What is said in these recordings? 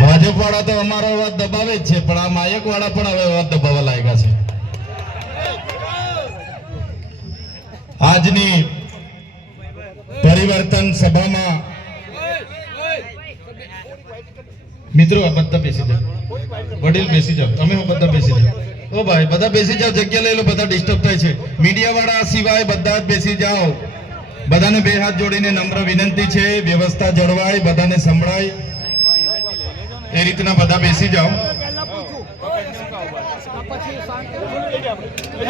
ભાજપ વાળા તો અમારો અવાજ દબાવે જ છે પણ આ માયક વાળા પણ હવે અવાજ દબાવવા લાગ્યા છે આજની પરિવર્તન સભામાં મિત્રો બધા બેસી જાઓ વડીલ બેસી જાઓ તમે હું બધા બેસી જાઓ ઓ ભાઈ બધા બેસી જાઓ જગ્યા લઈ લો બધા ડિસ્ટર્બ થાય છે મીડિયા વાળા સિવાય બધા જ બેસી જાઓ બધાને બે હાથ જોડીને નમ્ર વિનંતી છે વ્યવસ્થા જળવાય બધાને સંભળાય એ રીતના બધા બેસી જાઓ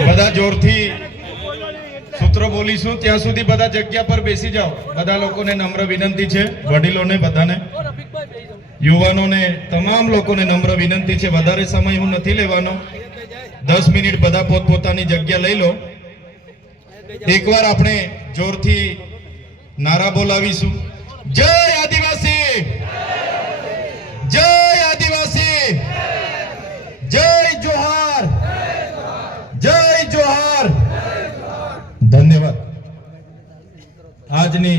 બધા જોરથી સૂત્ર બોલીશું ત્યાં સુધી બધા જગ્યા પર બેસી જાઓ બધા લોકોને નમ્ર વિનંતી છે વડીલોને બધાને યુવાનોને તમામ લોકોને નમ્ર વિનંતી છે વધારે સમય હું નથી લેવાનો દસ મિનિટ બધા પોતપોતાની જગ્યા લઈ લો એકવાર આપણે જોરથી નારા બોલાવીશું જય આદિ જય આદિવાસી જય જોહાર જય જોહાર ધન્યવાદ આજની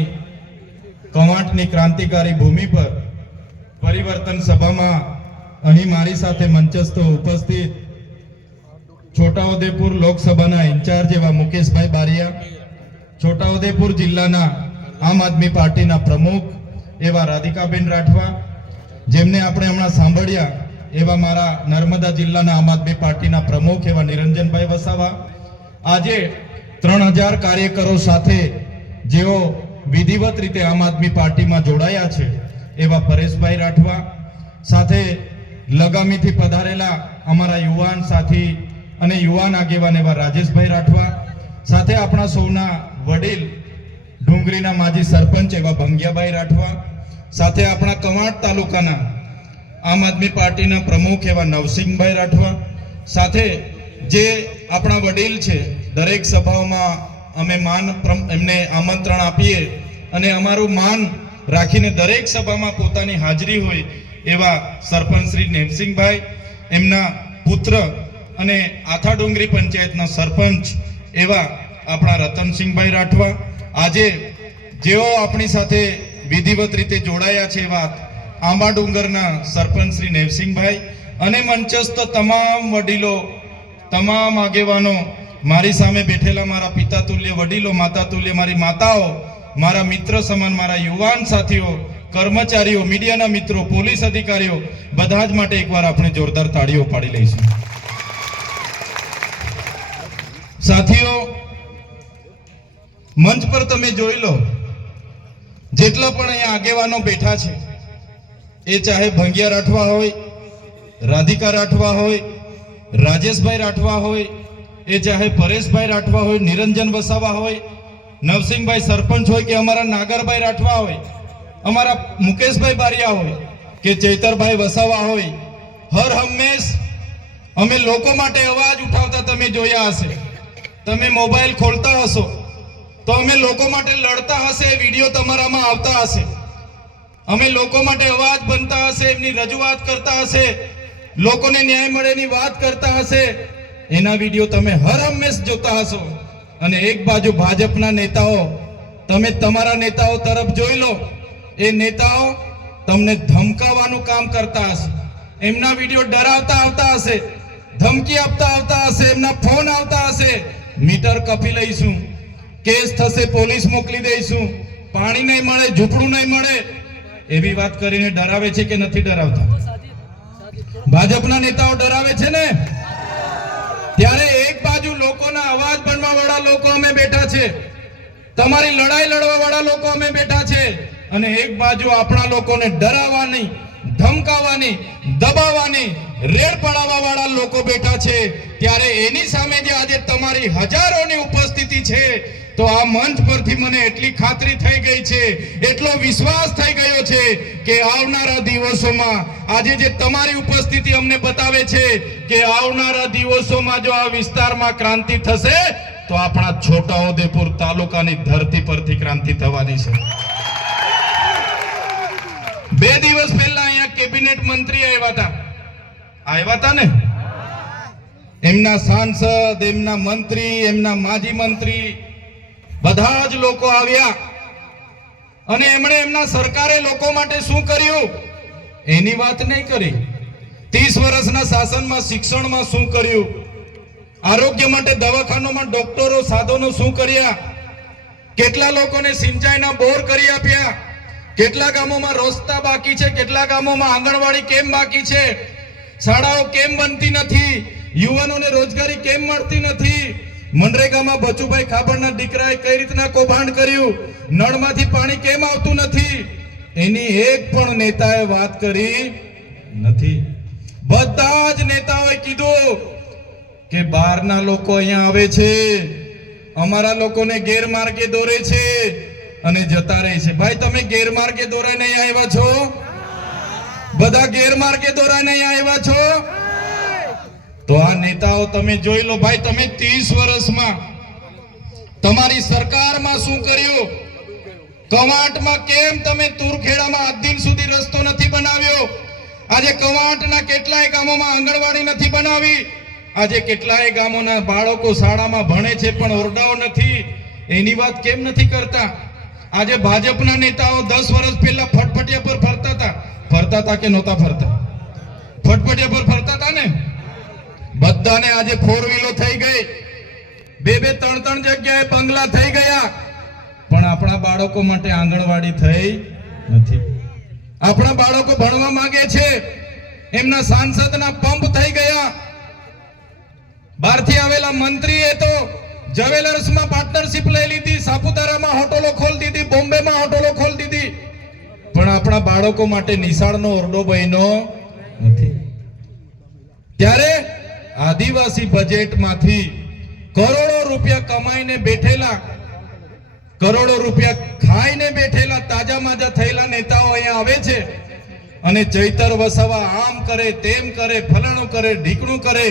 કવાંટની ક્રાંતિકારી ભૂમિ પર પરિવર્તન સભામાં અહીં મારી સાથે મંચસ્થ ઉપસ્થિત છોટાઉદેપુર લોકસભાના ઇન્ચાર્જ એવા મુકેશભાઈ બારિયા છોટાઉદેપુર જિલ્લાના આમ આદમી પાર્ટીના પ્રમુખ એવા રાધિકાબેન રાઠવા જેમને આપણે હમણાં સાંભળ્યા એવા મારા નર્મદા જિલ્લાના આમ આદમી પાર્ટીના પ્રમુખ એવા નિરંજનભાઈ વસાવા આજે ત્રણ હજાર કાર્યકરો સાથે જેઓ વિધિવત રીતે આમ આદમી પાર્ટીમાં જોડાયા છે એવા પરેશભાઈ રાઠવા સાથે લગામીથી પધારેલા અમારા યુવાન સાથી અને યુવાન આગેવાન એવા રાજેશભાઈ રાઠવા સાથે આપણા સૌના વડીલ ડુંગરીના માજી સરપંચ એવા ભંગિયાભાઈ રાઠવા સાથે આપણા કવાંટ તાલુકાના આમ આદમી પાર્ટીના પ્રમુખ એવા નવસિંહભાઈ રાઠવા સાથે જે આપણા વડીલ છે દરેક સભાઓમાં અમે માન એમને આમંત્રણ આપીએ અને અમારું માન રાખીને દરેક સભામાં પોતાની હાજરી હોય એવા સરપંચ શ્રી નેમસિંહભાઈ એમના પુત્ર અને આથાડુંગરી પંચાયતના સરપંચ એવા આપણા રતનસિંહભાઈ રાઠવા આજે જેઓ આપણી સાથે વિધિવત રીતે જોડાયા છે વાત આંબા ડુંગરના સરપંચ શ્રી નેવસિંહભાઈ અને મંચસ્થ તમામ વડીલો તમામ આગેવાનો મારી સામે બેઠેલા મારા પિતા તુલ્ય વડીલો માતા તુલ્ય મારી માતાઓ મારા મિત્ર સમાન મારા યુવાન સાથીઓ કર્મચારીઓ મીડિયાના મિત્રો પોલીસ અધિકારીઓ બધા જ માટે એકવાર આપણે જોરદાર તાળીઓ પાડી લઈશું સાથીઓ મંચ પર તમે જોઈ લો જેટલા પણ અહીંયા આગેવાનો બેઠા છે એ ચાહે ભંગિયા રાઠવા હોય રાધિકા રાઠવા હોય રાજેશભાઈ રાઠવા હોય એ ચાહે પરેશભાઈ રાઠવા હોય નિરંજન વસાવા હોય નવસિંહભાઈ સરપંચ હોય કે અમારા નાગરભાઈ રાઠવા હોય અમારા મુકેશભાઈ બારિયા હોય કે ચૈતરભાઈ વસાવા હોય હર હંમેશ અમે લોકો માટે અવાજ ઉઠાવતા તમે જોયા હશે તમે મોબાઈલ ખોલતા હશો તો અમે લોકો માટે લડતા હશે વિડીયો તમારામાં આવતા હશે અમે લોકો માટે અવાજ બનતા હશે એમની રજૂઆત કરતા હશે લોકોને ન્યાય મળેની વાત કરતા હશે એના વિડીયો તમે હર હંમેશ જોતા હશો અને એક બાજુ ભાજપના નેતાઓ તમે તમારા નેતાઓ તરફ જોઈ લો એ નેતાઓ તમને ધમકાવાનું કામ કરતા હશે એમના વિડીયો ડરાવતા આવતા હશે ધમકી આપતા આવતા હશે એમના ફોન આવતા હશે મીટર કપી લઈશું કેસ થશે પોલીસ મોકલી દઈશું પાણી નહીં મળે ઝૂંપડું નહીં મળે એવી વાત કરીને ડરાવે છે કે નથી ડરાવતા ભાજપના નેતાઓ ડરાવે છે ને ત્યારે એક બાજુ લોકોના અવાજ બનવા વાળા લોકો અમે બેઠા છે તમારી લડાઈ લડવા વાળા લોકો અમે બેઠા છે અને એક બાજુ આપણા લોકોને ડરાવવાની ધમકાવાની દબાવવાની રેડ પડાવવા વાળા લોકો બેઠા છે ત્યારે એની સામે જે આજે તમારી હજારોની ઉપસ્થિતિ છે તો આ મંચ પરથી મને એટલી ખાતરી થઈ ગઈ છે એટલો વિશ્વાસ થઈ ગયો છે કે આવનારા દિવસોમાં આજે જે તમારી ઉપસ્થિતિ અમને બતાવે છે કે આવનારા દિવસોમાં જો આ વિસ્તારમાં ક્રાંતિ થશે તો આપણા છોટા છોટાઉદેપુર તાલુકાની ધરતી પરથી ક્રાંતિ થવાની છે બે દિવસ પહેલા અહીંયા કેબિનેટ મંત્રી આવ્યા હતા આવ્યા હતા ને એમના સાંસદ એમના મંત્રી એમના માજી મંત્રી બધા જ લોકો આવ્યા અને એમણે એમના સરકારે લોકો માટે શું કર્યું એની વાત નહીં કરી ત્રીસ વર્ષના શાસનમાં શિક્ષણમાં શું કર્યું આરોગ્ય માટે દવાખાનામાં ડોક્ટરો સાધનો શું કર્યા કેટલા લોકોને સિંચાઈના બોર કરી આપ્યા કેટલા ગામોમાં રસ્તા બાકી છે કેટલા ગામોમાં આંગણવાડી કેમ બાકી છે શાળાઓ કેમ બનતી નથી યુવાનોને રોજગારી કેમ મળતી નથી મનરેગામાં બચુભાઈ ખાબડના દીકરાએ કઈ રીતના કૌભાંડ કર્યું નળમાંથી પાણી કેમ આવતું નથી એની એક પણ નેતાએ વાત કરી નથી બધા જ નેતાઓએ કીધું કે બહારના લોકો અહીંયા આવે છે અમારા લોકોને ગેરમાર્ગે દોરે છે અને જતા રહે છે ભાઈ તમે ગેરમાર્ગે દોરાઈને અહીંયા આવ્યા છો બધા ગેરમાર્ગે દોરાઈને અહીંયા આવ્યા છો તો આ નેતાઓ તમે જોઈ લો ભાઈ તમે ત્રીસ વર્ષમાં તમારી સરકારમાં શું કર્યું કવાંટમાં કેમ તમે તુરખેડામાં આજ સુધી રસ્તો નથી બનાવ્યો આજે કવાંટના કેટલાય ગામોમાં આંગણવાડી નથી બનાવી આજે કેટલાય ગામોના બાળકો શાળામાં ભણે છે પણ ઓરડાઓ નથી એની વાત કેમ નથી કરતા આજે ભાજપના નેતાઓ દસ વર્ષ પહેલા ફટફટિયા પર ફરતા હતા ફરતા હતા કે નહોતા ફરતા ફટફટિયા પર ફરતા હતા ને બધાને આજે ફોર વ્હીલો થઈ ગઈ બે બે ત્રણ ત્રણ જગ્યાએ બંગલા થઈ ગયા પણ આપણા બાળકો માટે આંગણવાડી થઈ નથી આપણા બાળકો ભણવા માંગે છે એમના સાંસદના પંપ થઈ ગયા બહારથી આવેલા મંત્રીએ તો જવેલર્સમાં પાર્ટનરશિપ લઈ લીધી સાપુતારામાં હોટલો ખોલી દીધી બોમ્બે બોમ્બેમાં હોટલો ખોલી દીધી પણ આપણા બાળકો માટે નિશાળનો ઓરડો બન્યો નથી ત્યારે આદિવાસી બજેટમાંથી કરોડો રૂપિયા કમાઈને બેઠેલા કરોડો રૂપિયા ખાઈને બેઠેલા તાજા માજા થયેલા નેતાઓ અહીંયા આવે છે અને ચૈતર વસાવા આમ કરે તેમ કરે ફલાણું કરે ઢીકણું કરે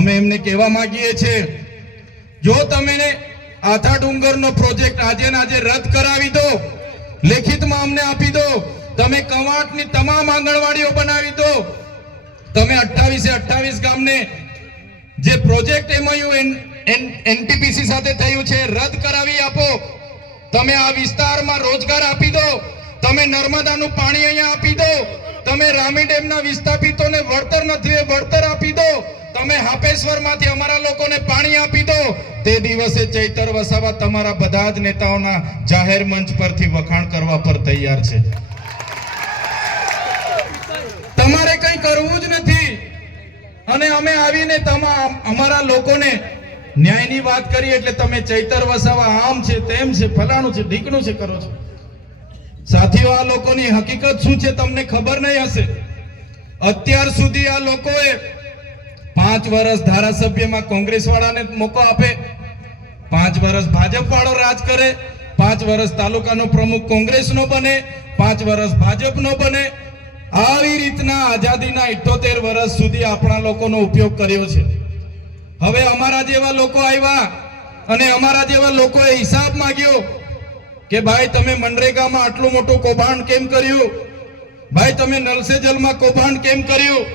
અમે એમને કહેવા માંગીએ છીએ જો તમે આથા ડુંગરનો પ્રોજેક્ટ આજે આજે રદ કરાવી દો લેખિતમાં અમને આપી દો તમે કવાટની તમામ આંગણવાડીઓ બનાવી દો તમે અઠ્ઠાવીસે અઠ્ઠાવીસ ગામને જે પ્રોજેક્ટ એમઓયુ એનટીપીસી સાથે થયું છે રદ કરાવી આપો તમે આ વિસ્તારમાં રોજગાર આપી દો તમે નર્મદાનું પાણી અહીંયા આપી દો તમે રામી ડેમના વિસ્થાપિતોને વળતર નથી એ વળતર આપી દો તમે હાપેશ્વરમાંથી અમારા લોકોને પાણી આપી દો તે દિવસે ચૈતર વસાવા તમારા બધા જ નેતાઓના જાહેર મંચ પરથી વખાણ કરવા પર તૈયાર છે તમારે કંઈ કરવું જ નથી અને અમે આવીને તમામ અમારા લોકોને ન્યાયની વાત કરી એટલે તમે ચૈતર વસાવા આમ છે તેમ છે ફલાણું છે ઢીકણું છે કરો છો સાથીઓ આ લોકોની હકીકત શું છે તમને ખબર નહીં હશે અત્યાર સુધી આ લોકોએ પાંચ વર્ષ ધારાસભ્યમાં કોંગ્રેસ વાળાને મોકો આપે પાંચ વર્ષ ભાજપ વાળો રાજ કરે પાંચ વર્ષ તાલુકાનો પ્રમુખ કોંગ્રેસનો બને પાંચ વર્ષ ભાજપનો બને આવી રીતના આઝાદીના ઇઠોતેર વર્ષ સુધી આપણા લોકોનો ઉપયોગ કર્યો છે હવે અમારા જેવા લોકો આવ્યા અને અમારા જેવા લોકોએ હિસાબ માંગ્યો કે ભાઈ તમે મનરેગામાં આટલું મોટું કૌભાંડ કેમ કર્યું ભાઈ તમે નલસે જલમાં કૌભાંડ કેમ કર્યું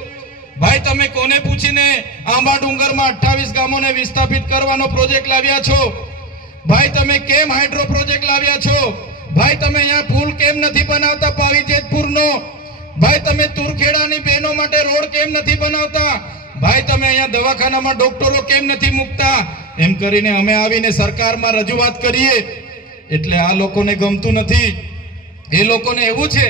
ભાઈ તમે કોને પૂછીને આંબા ડુંગરમાં અઠ્ઠાવીસ ગામોને વિસ્થાપિત કરવાનો પ્રોજેક્ટ લાવ્યા છો ભાઈ તમે કેમ હાઇડ્રો પ્રોજેક્ટ લાવ્યા છો ભાઈ તમે અહીંયા પુલ કેમ નથી બનાવતા પાવી જેતપુરનો ભાઈ તમે તુરખેડાની બહેનો માટે રોડ કેમ નથી બનાવતા ભાઈ તમે અહીંયા દવાખાનામાં ડોક્ટરો કેમ નથી મૂકતા એમ કરીને અમે આવીને સરકારમાં રજૂઆત કરીએ એટલે આ લોકોને ગમતું નથી એ લોકોને એવું છે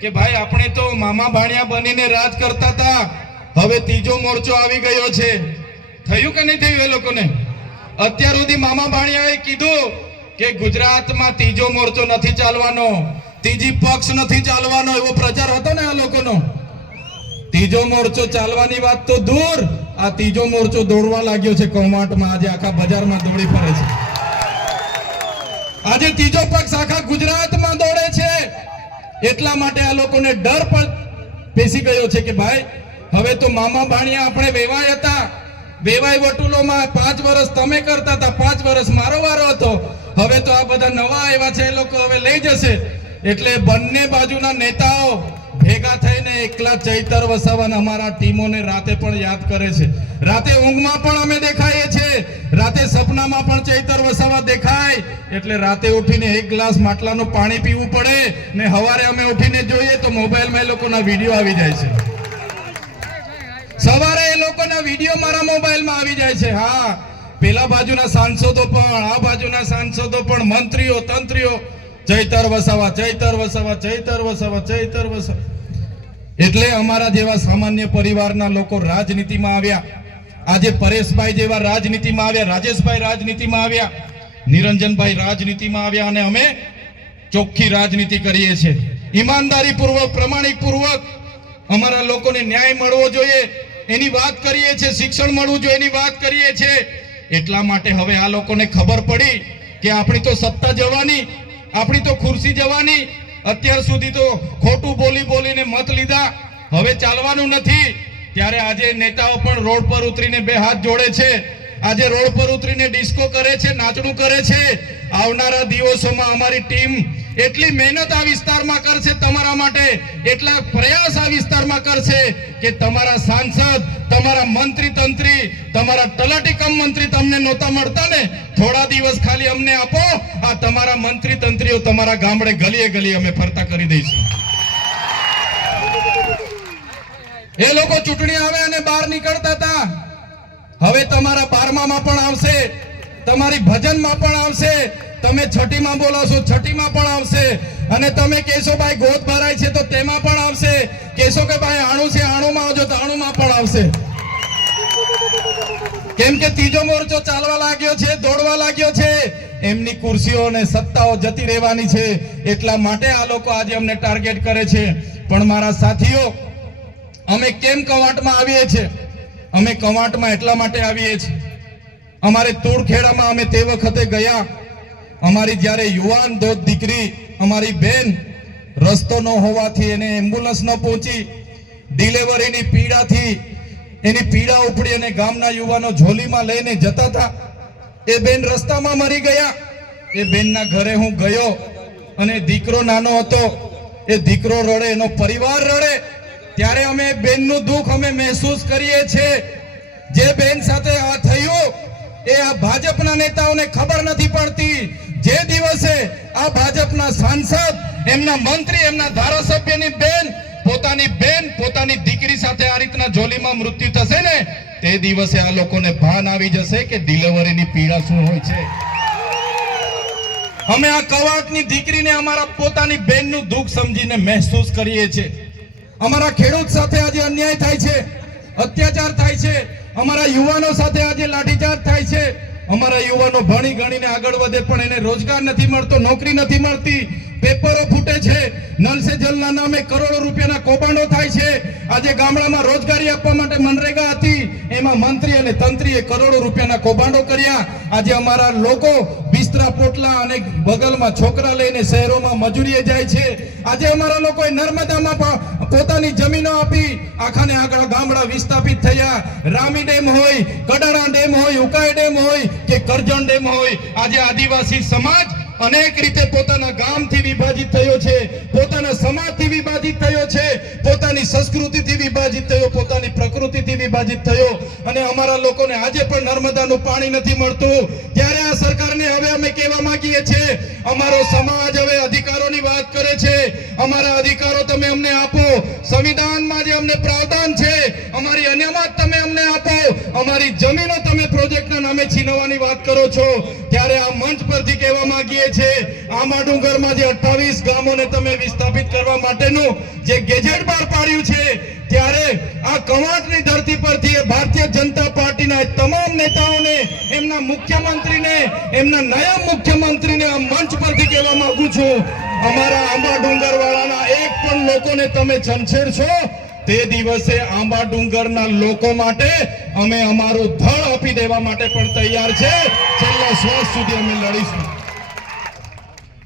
કે ભાઈ આપણે તો મામા ભાણિયા બનીને રાજ કરતા હતા હવે ત્રીજો મોરચો આવી ગયો છે થયું કે નહીં થયું એ લોકોને અત્યાર સુધી મામા ભાણિયાએ કીધું કે ગુજરાતમાં ત્રીજો મોરચો નથી ચાલવાનો ત્રીજી પક્ષ નથી ચાલવાનો એવો પ્રચાર હતો ને આ લોકોનો ત્રીજો મોરચો ચાલવાની વાત તો દૂર આ ત્રીજો મોરચો દોડવા લાગ્યો છે કૌમાટમાં આજે આખા બજારમાં દોડી પડે છે આજે ત્રીજો પક્ષ આખા ગુજરાતમાં દોડે છે એટલા માટે આ લોકોને ડર પણ પેસી ગયો છે કે ભાઈ હવે તો મામા ભાણિયા આપણે વેવાય હતા વેવાય વટુલોમાં પાંચ વર્ષ તમે કરતા હતા પાંચ વર્ષ મારો વારો હતો હવે તો આ બધા નવા આવ્યા છે એ લોકો હવે લઈ જશે એટલે બંને બાજુના નેતાઓ ભેગા થઈને એકલા ચૈતર વસાવાના અમારા ટીમોને રાતે પણ યાદ કરે છે રાતે ઊંઘમાં પણ અમે દેખાઈએ છીએ રાતે સપનામાં પણ ચૈતર વસાવા દેખાય એટલે રાતે ઉઠીને એક ગ્લાસ માટલાનું પાણી પીવું પડે ને હવારે અમે ઉઠીને જોઈએ તો મોબાઈલમાં એ લોકોના વિડીયો આવી જાય છે સવારે એ લોકોના વિડીયો મારા મોબાઈલમાં આવી જાય છે હા પેલા બાજુના સાંસદો પણ આ બાજુના સાંસદો પણ મંત્રીઓ તંત્રીઓ જયતર વસાવા જયતર વસાવા જયતર વસાવા જયતર વસાવા એટલે અમારા જેવા સામાન્ય પરિવારના લોકો રાજનીતિમાં આવ્યા આજે પરેશભાઈ જેવા રાજનીતિમાં આવ્યા રાજેશભાઈ રાજનીતિમાં આવ્યા નિરંજનભાઈ રાજનીતિમાં આવ્યા અને અમે ચોખ્ખી રાજનીતિ કરીએ છીએ ઈમાનદારી પૂર્વક પ્રમાણિક પૂર્વક અમારા લોકોને ન્યાય મળવો જોઈએ એની વાત કરીએ છીએ શિક્ષણ મળવું જોઈએ એની વાત કરીએ છીએ એટલા માટે હવે આ લોકોને ખબર પડી કે આપણી તો સત્તા જવાની આપણી તો ખુરશી જવાની અત્યાર સુધી તો ખોટું બોલી બોલીને મત લીધા હવે ચાલવાનું નથી ત્યારે આજે નેતાઓ પણ રોડ પર ઉતરીને બે હાથ જોડે છે આજે રોડ પર ઉતરીને ડિસ્કો કરે છે નાચણું કરે છે આવનારા દિવસોમાં અમારી ટીમ એટલી મહેનત આ વિસ્તારમાં કરશે તમારા માટે એટલા પ્રયાસ આ વિસ્તારમાં કરશે કે તમારા સાંસદ તમારા મંત્રી તંત્રી તમારા તલાટીકમ મંત્રી તમને નહોતા મળતા ને થોડા દિવસ ખાલી અમને આપો આ તમારા મંત્રી તંત્રીઓ તમારા ગામડે ગલીએ ગલીએ અમે ફરતા કરી દઈશું એ લોકો ચૂંટણી આવે અને બહાર નીકળતા હતા હવે તમારા બારમામાં પણ આવશે તમારી ભજનમાં પણ આવશે તમે છઠ્ઠીમાં બોલાવશો છો છઠ્ઠીમાં પણ આવશે અને તમે કહેશો ભાઈ ગોદ ભરાય છે તો તેમાં પણ આવશે કેશો કે ભાઈ આણું છે આણુમાં આવજો તો આણુમાં પણ આવશે કેમ કે ત્રીજો મોરચો ચાલવા લાગ્યો છે દોડવા લાગ્યો છે એમની કુર્સીઓ અને સત્તાઓ જતી રહેવાની છે એટલા માટે આ લોકો આજે અમને ટાર્ગેટ કરે છે પણ મારા સાથીઓ અમે કેમ કવાટમાં આવીએ છીએ અમે કવાટમાં એટલા માટે આવીએ છીએ અમારે તૂરખેડામાં અમે તે વખતે ગયા અમારી જ્યારે યુવાન ધોધ દીકરી અમારી બેન રસ્તો ન હોવાથી એને એમ્બ્યુલન્સ ન પહોંચી ડિલિવરીની પીડાથી એની પીડા ઉપડી અને ગામના યુવાનો ઝોલીમાં લઈને જતા હતા એ બેન રસ્તામાં મરી ગયા એ બેનના ઘરે હું ગયો અને દીકરો નાનો હતો એ દીકરો રડે એનો પરિવાર રડે ત્યારે અમે બેનનું દુઃખ અમે મહેસૂસ કરીએ છીએ જે બેન સાથે આ થયું એ આ ભાજપના નેતાઓને ખબર નથી પડતી જે દિવસે આ ભાજપના સાંસદ એમના મંત્રી એમના ધારાસભ્યની બેન પોતાની બેન પોતાની દીકરી સાથે આ રીતના જોલીમાં મૃત્યુ થશે ને તે દિવસે આ લોકોને ભાન આવી જશે કે ડિલિવરીની પીડા શું હોય છે અમે આ કવાટની દીકરીને અમારા પોતાની બેનનું દુઃખ સમજીને મહેસૂસ કરીએ છીએ અમારા ખેડૂત સાથે આજે અન્યાય થાય છે અત્યાચાર થાય છે અમારા યુવાનો સાથે આજે લાઠીચાર્જ થાય છે અમારા યુવાનો ભણી ગણીને આગળ વધે પણ એને રોજગાર નથી મળતો નોકરી નથી મળતી પેપરો ફૂટે છે નલ જલના નામે કરોડો રૂપિયાના કૌભાંડો થાય છે આજે ગામડામાં રોજગારી આપવા માટે મનરેગા હતી એમાં મંત્રી અને તંત્રીએ કરોડો રૂપિયાના કૌભાંડો કર્યા આજે અમારા લોકો બિસ્તરા પોટલા અને બગલમાં છોકરા લઈને શહેરોમાં મજૂરીએ જાય છે આજે અમારા લોકોએ નર્મદામાં પોતાની જમીનો આપી આખાને આગળ ગામડા વિસ્થાપિત થયા રામી ડેમ હોય કડાણા ડેમ હોય ઉકાઈ ડેમ હોય કે કરજણ ડેમ હોય આજે આદિવાસી સમાજ અનેક રીતે પોતાના ગામથી વિભાજિત થયો છે પોતાના સમાજથી વિભાજિત થયો છે પોતાની સંસ્કૃતિથી વિભાજિત થયો પોતાની પ્રકૃતિથી વિભાજિત થયો અને અમારા લોકોને આજે પણ નર્મદાનું પાણી નથી મળતું ત્યારે આ સરકારને હવે અમે કહેવા માંગીએ છીએ અમારો સમાજ હવે અધિકારોની વાત કરે છે અમારા અધિકારો તમે અમને આપો સંવિધાનમાં જે અમને પ્રાવધાન છે અમારી અનામત તમે અમને આપો અમારી જમીનો તમે પ્રોજેક્ટના નામે છીનવાની વાત કરો છો ત્યારે આ મંચ પરથી કહેવા માંગીએ છે આમા ડુંગરમાં જે અઠ્ઠાવીસ ગામોને તમે વિસ્થાપિત કરવા માટેનું જે ગેજેટ બહાર પાડ્યું છે ત્યારે આ કવાંટની ધરતી પરથી એ ભારતીય જનતા પાર્ટીના તમામ નેતાઓને એમના મુખ્યમંત્રીને એમના નાયબ મુખ્યમંત્રીને આ મંચ પરથી કહેવા માંગુ છું અમારા આંબા ડુંગર વાળાના એક પણ લોકોને તમે છો તે દિવસે આંબા ડુંગરના લોકો માટે અમે અમારું ધળ આપી દેવા માટે પણ તૈયાર છે છેલ્લા શ્વાસ સુધી અમે લડીશું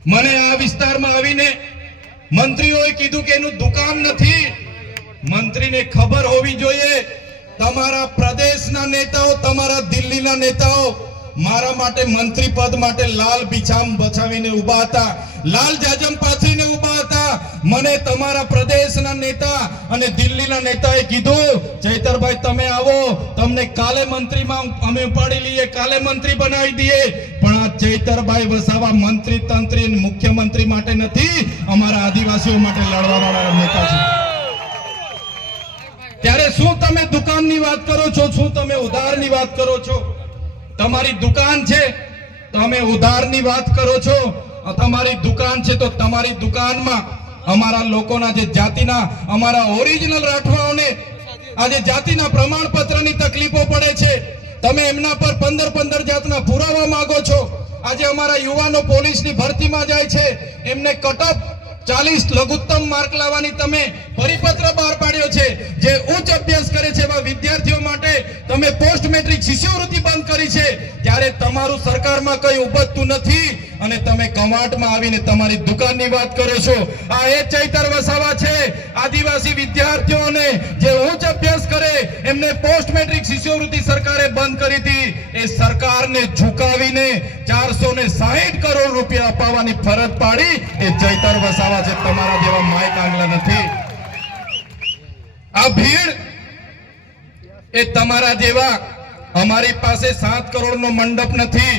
મને આ વિસ્તારમાં આવીને મંત્રીઓએ કીધું કે એનું દુકાન નથી મંત્રીને ખબર હોવી જોઈએ તમારા પ્રદેશના નેતાઓ તમારા દિલ્હીના નેતાઓ મારા માટે મંત્રી પદ માટે લાલ બિછામ બચાવીને ઉભા હતા લાલ જાજમ પાથરીને ઊભા હતા મને તમારા પ્રદેશના નેતા અને દિલ્હીના નેતાએ કીધું ચૈતરભાઈ તમે આવો તમને કાલે મંત્રીમાં અમે ઉપાડી લઈએ કાલે મંત્રી બનાવી દઈએ પણ આ ચૈતરભાઈ વસાવા મંત્રી તંત્રી મુખ્યમંત્રી માટે નથી અમારા આદિવાસીઓ માટે લડવાવાળા નેતા છે ત્યારે શું તમે દુકાનની વાત કરો છો શું તમે ઉધારની વાત કરો છો તમારી દુકાન છે તમે ઉધારની વાત કરો છો તમારી દુકાન છે તો તમારી દુકાનમાં અમારા લોકોના જે જાતિના અમારા ઓરિજિનલ રાઠવાઓને આજે જાતિના પ્રમાણપત્રની તકલીફો પડે છે તમે એમના પર પંદર પંદર જાતના પુરાવા માંગો છો આજે અમારા યુવાનો પોલીસની ભરતીમાં જાય છે એમને કટઅપ ચાલીસ લઘુત્તમ માર્ક લાવવાની તમે પરિપત્ર બહાર પાડ્યો છે જે ઉચ્ચ અભ્યાસ કરે છે એવા વિદ્યાર્થીઓ માટે તમે પોસ્ટ મેટ્રિક શિષ્યવૃત્તિ બંધ કરી છે ત્યારે તમારું સરકારમાં કંઈ ઉપજતું નથી અને તમે કમાટમાં આવીને તમારી દુકાનની વાત કરો છો આ એ ચૈતર વસાવા છે આદિવાસી વિદ્યાર્થીઓને જે ઉચ્ચ અભ્યાસ કરે એમને પોસ્ટ મેટ્રિક શિષ્યવૃત્તિ સરકારે બંધ કરી હતી એ સરકારને ઝુકાવીને ચારસો ને સાહીઠ કરોડ રૂપિયા અપાવવાની ફરજ પાડી એ ચૈતર વસાવા આવવાના છે તમારા જેવા માય કાંગલા નથી આ ભીડ એ તમારા જેવા અમારી પાસે સાત કરોડ નો મંડપ નથી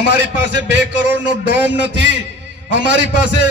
અમારી પાસે બે કરોડ નો ડોમ નથી અમારી પાસે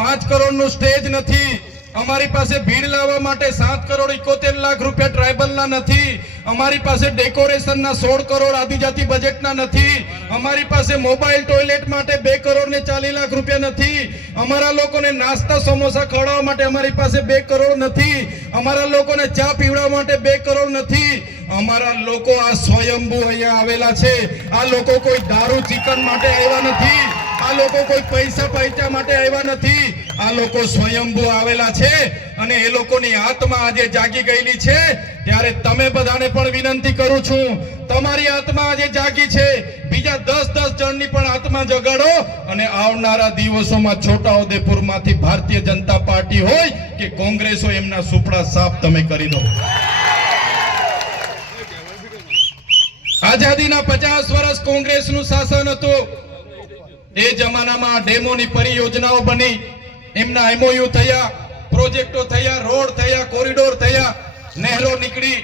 પાંચ કરોડ નો સ્ટેજ નથી અમારી પાસે ભીડ લાવવા માટે સાત કરોડ ઇકોતેર લાખ રૂપિયા ટ્રાયબલના નથી અમારી પાસે ડેકોરેશનના સોળ કરોડ આદિજાતિ બજેટના નથી અમારી પાસે મોબાઈલ ટોયલેટ માટે બે કરોડ ને ચાલીસ લાખ રૂપિયા નથી અમારા લોકોને નાસ્તા સમોસા ખવડાવવા માટે અમારી પાસે બે કરોડ નથી અમારા લોકોને ચા પીવડાવવા માટે બે કરોડ નથી અમારા લોકો આ સ્વયંભુ અહીંયા આવેલા છે આ લોકો કોઈ દારૂ ચિકન માટે આવ્યા નથી આ લોકો કોઈ પૈસા પૈસા માટે આવ્યા નથી આ લોકો સ્વયંભૂ આવેલા છે અને એ લોકોની આત્મા આજે જાગી ગયેલી છે ત્યારે તમે બધાને પણ વિનંતી કરું છું તમારી આત્મા આજે જાગી છે બીજા દસ દસ જણની પણ આત્મા જગાડો અને આવનારા દિવસોમાં છોટા છોટાઉદેપુરમાંથી ભારતીય જનતા પાર્ટી હોય કે કોંગ્રેસ હોય એમના સુપડા સાફ તમે કરી દો આઝાદીના પચાસ વર્ષ કોંગ્રેસ નું શાસન હતું એ જમાનામાં ડેમોની પરિયોજનાઓ બની એમના એમઓયુ થયા પ્રોજેક્ટો થયા રોડ થયા કોરિડોર થયા નહેરો નીકળી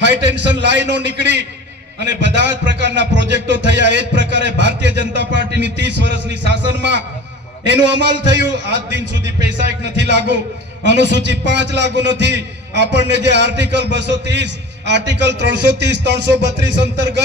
હાઈ લાઈનો નીકળી અને બધા જ પ્રકારના પ્રોજેક્ટો થયા એ જ પ્રકારે ભારતીય જનતા પાર્ટીની ત્રીસ વર્ષની શાસનમાં એનું અમલ થયું આજ દિન સુધી પૈસા એક નથી લાગુ અનુસૂચિત પાંચ લાગુ નથી આપણને જે આર્ટિકલ બસો ત્રીસ આર્ટિકલ ત્રણસો ત્રીસ ત્રણસો બત્રીસ અંતર્ગત